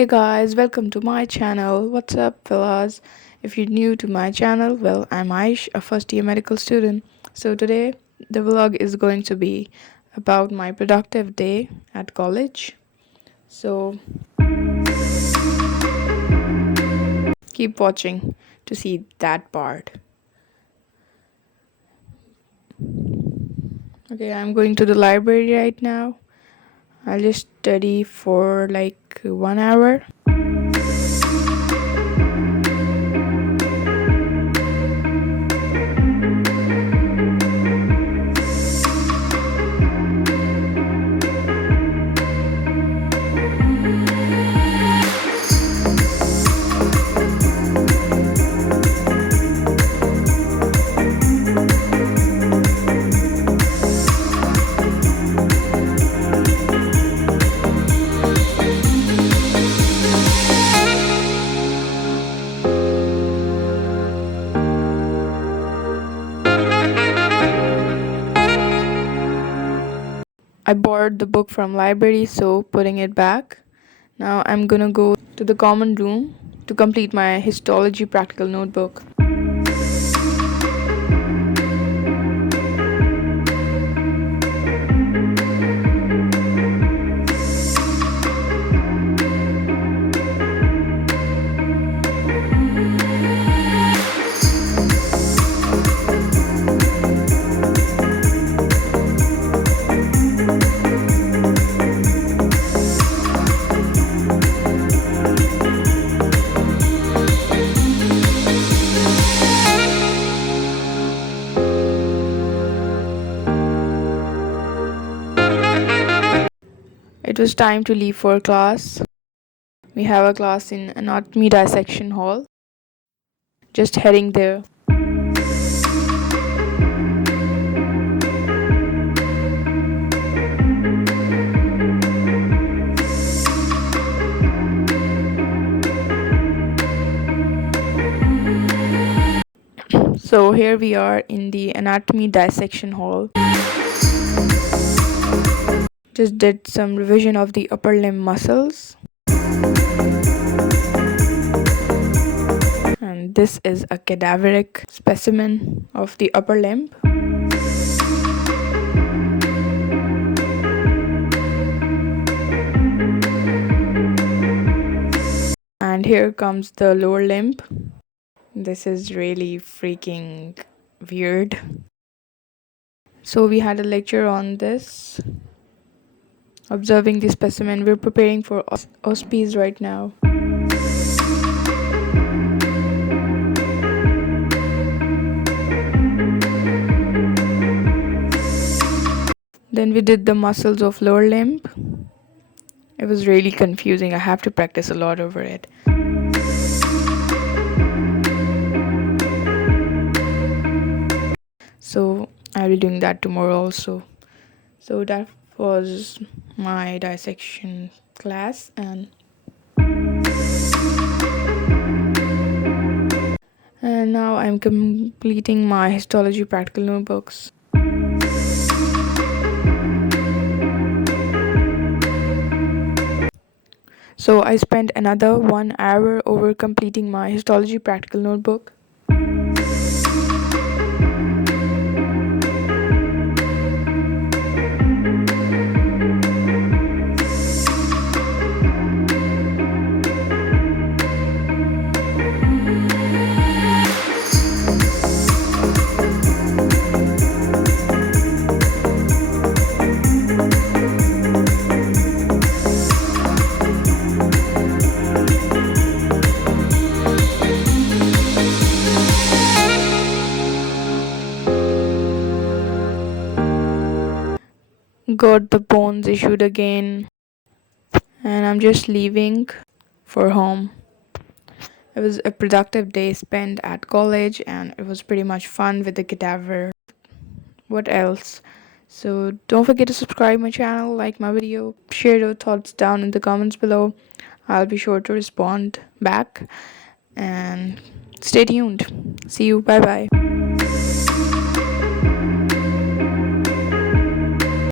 Hey guys, welcome to my channel. What's up, fellas? If you're new to my channel, well, I'm Aish, a first year medical student. So today, the vlog is going to be about my productive day at college. So keep watching to see that part. Okay, I'm going to the library right now. I'll just study for like 1 hour. I borrowed the book from library, so putting it back. Now I'm gonna go to the common room to complete my histology practical notebook. It was time to leave for class. We have a class in Anatomy Dissection Hall. Just heading there. So here we are in the Anatomy Dissection Hall. Just did some revision of the upper limb muscles. And this is a cadaveric specimen of the upper limb. And here comes the lower limb. This is really freaking weird. So we had a lecture on this. Observing the specimen, we're preparing for auspice right now. Then we did the muscles of lower limb. It was really confusing. I have to practice a lot over it. So I'll be doing that tomorrow also. So that was my dissection class, and now I'm completing my histology practical notebooks. So I spent another 1 hour over completing my histology practical notebook. Got the bones issued again, and I'm just leaving for home. It was a productive day spent at college, and it was pretty much fun with the cadaver. What else? So don't forget to subscribe my channel, like my video, share your thoughts down in the comments below. I'll be sure to respond back, and stay tuned. See you. Bye bye.